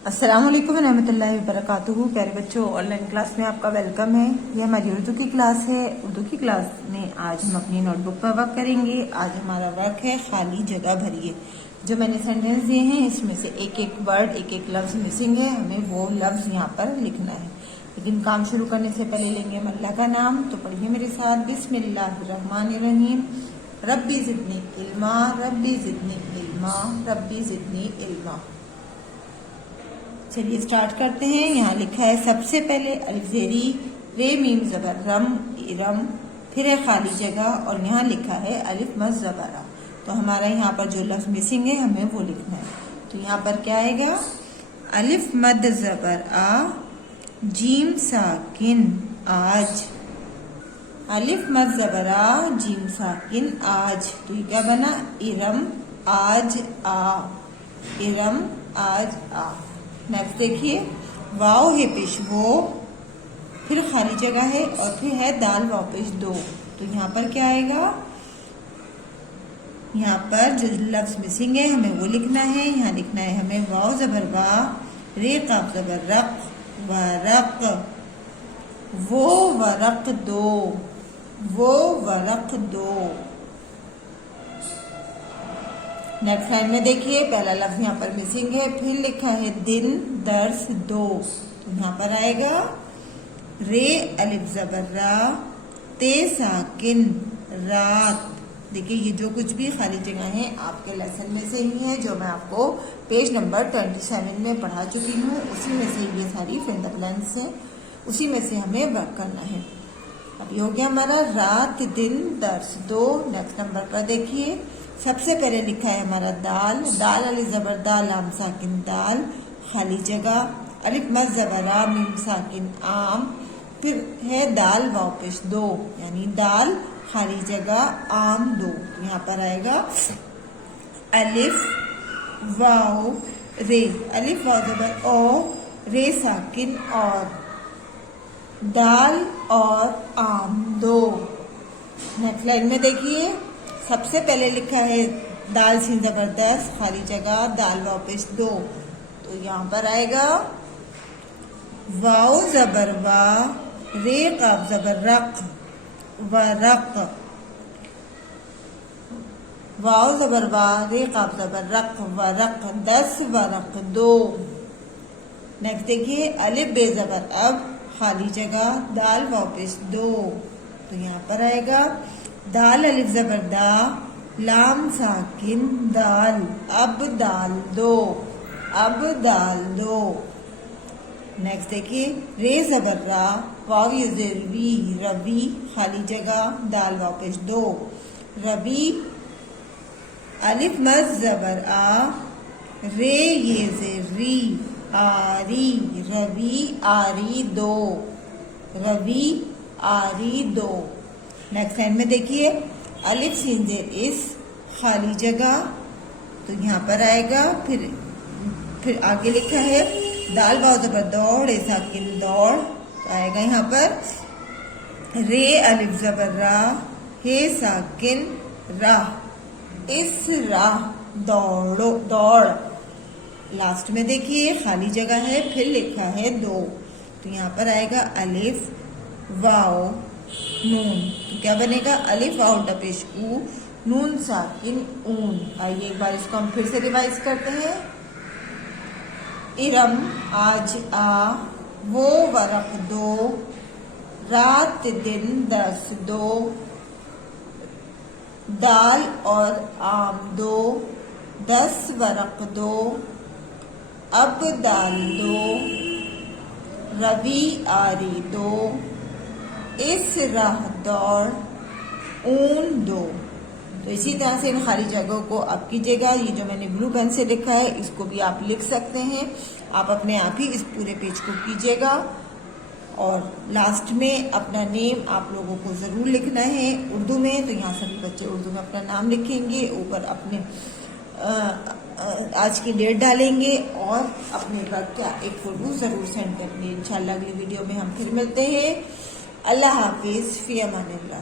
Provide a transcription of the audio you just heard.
अस्सलाम वालेकुम रहमतुल्लाहि व बरकातुहू। प्यारे बच्चों, ऑनलाइन क्लास में आपका वेलकम है। ये हमारी उर्दू की क्लास है। उर्दू की क्लास में आज हम अपनी नोटबुक पर वर्क करेंगे। आज हमारा वर्क है खाली जगह भरिए। जो मैंने सेंटेंस दिए हैं इसमें से एक एक वर्ड, एक एक लफ्ज मिसिंग है, हमें वो लफ्ज यहाँ पर लिखना है। लेकिन काम शुरू करने से पहले लेंगे हम अल्लाह का नाम। तो पढ़िए मेरे साथ, बिस्मिल्लाहिर्रहमानिर्रहीम। रब्बी जिदनी इल्मा, रब्बी जिदनी इल्मा, रब्बी जिदनी इल्मा। चलिए स्टार्ट करते हैं। यहाँ लिखा है सबसे पहले अलिफ ज़ेरी, रे मीम ज़बर रम, इरम, फिर है खाली जगह और यहाँ लिखा है अलिफ मद ज़बर आ। तो हमारा यहाँ पर जो लफ्ज मिसिंग है हमें वो लिखना है। तो यहाँ पर क्या आएगा? अलिफ मद ज़बर आ, जीम साकिन आज। अलिफ मद ज़बर आ, जीम साकिन आज। तो ये क्या बना? इरम आज आ, इरम आज आ। नेक्स्ट देखिए, वाव है पेश वो, फिर खाली जगह है और फिर है दाल वाव पेश दो। तो यहाँ पर क्या आएगा? यहाँ पर जो लफ्ज मिसिंग है हमें वो लिखना है। यहाँ लिखना है हमें वाव ज़बर वा, रे काफ ज़बर रक, वरक, वो वरक दो, वो वरक दो। नेक्स्ट लाइन में देखिए, पहला लफ्ज यहाँ पर मिसिंग है, फिर लिखा है दिन दर्स दो। तो यहाँ पर आएगा रे अलिफ ज़बर रा, ते साकिन रात। देखिए ये जो कुछ भी खाली जगह है आपके लेसन में से ही है, जो मैं आपको पेज नंबर 27 में पढ़ा चुकी हूँ। उसी में से ये सारी फिल द ब्लैंक्स है, उसी में से हमें वर्क करना है। अब ये हो गया हमारा रात दिन दर्स दो। नेक्स्ट नंबर पर देखिए, सबसे पहले लिखा है हमारा दाल, दाल अलिफ ज़बर दा, लाम साकिन दाल, खाली जगह, अलिफ मद ज़बर आ, मीम साकिन आम, फिर है दाल वाव पेश दो, यानी दाल खाली जगह आम दो। यहाँ पर आएगा अलिफ वाव रे, अलिफ वाव ज़बर ओ, रे साकिन और, दाल और आम दो। नेक्स्ट लाइन में देखिए, सबसे पहले लिखा है दाल सीन जबरदस्त, खाली जगह, दाल वाव पेश दो। तो यहाँ पर आएगा वाव ज़बर वा, रे काफ ज़बर रक, वरक, वाव ज़बर वा, रे काफ ज़बर रक, वरक, 10 वरक दो। नेक्स्ट देखिए, अलिफ बे ज़बर अब, खाली जगह, दाल वाव पेश दो। तो यहाँ पर आएगा दाल अलिफ ज़बर दा, लाम साकिन दाल, अब दाल दो, अब दाल दो। नेक्स्ट देखिए, रे ज़बर रा, वाव ये ज़ेरवी, रवि, खाली जगह, दाल वाव पेश दो, रवि, अलिफ मद ज़बर आ, रे ये ज़ेरी, आरी, रवि आरी दो, रवि आरी दो। नेक्स्ट लाइन में देखिए, अलिफ सीन जेर इस, खाली जगह। तो यहाँ पर आएगा फिर आगे लिखा है दाल वाव ज़बर दौड़, साकिन दौड़। तो आएगा यहाँ पर रे अलिफ ज़बर रा, हे साकिन राह, इस राह दौड़ो, दौड़। लास्ट में देखिए खाली जगह है, फिर लिखा है दो। तो यहाँ पर आएगा अलिफ वाव नून। तो क्या बनेगा? अलिफ वाव टपेश ऊ, नून साकिन ऊन। आइए एक बार इसको हम फिर से रिवाइज करते हैं। इरम आज आ, वो वरक दो, रात दिन दर्स दो, दाल और आम दो, 10 वरक दो, अब दाल दो, रवि आरी दो, इस राह दौड़, ऊन दो। तो इसी तरह से इन खाली जगहों को आप कीजिएगा। ये जो मैंने ब्लू पेन से लिखा है इसको भी आप लिख सकते हैं। आप अपने आप ही इस पूरे पेज को कीजिएगा और लास्ट में अपना नेम आप लोगों को ज़रूर लिखना है उर्दू में। तो यहाँ सभी बच्चे उर्दू में अपना नाम लिखेंगे, ऊपर अपने आज की डेट डालेंगे और अपने वर्क का एक फोटो ज़रूर सेंड करेंगे। इंशाल्लाह अगली वीडियो में हम फिर मिलते हैं। अल्लाह हाफिज़, फ़ी अमानिल्लाह।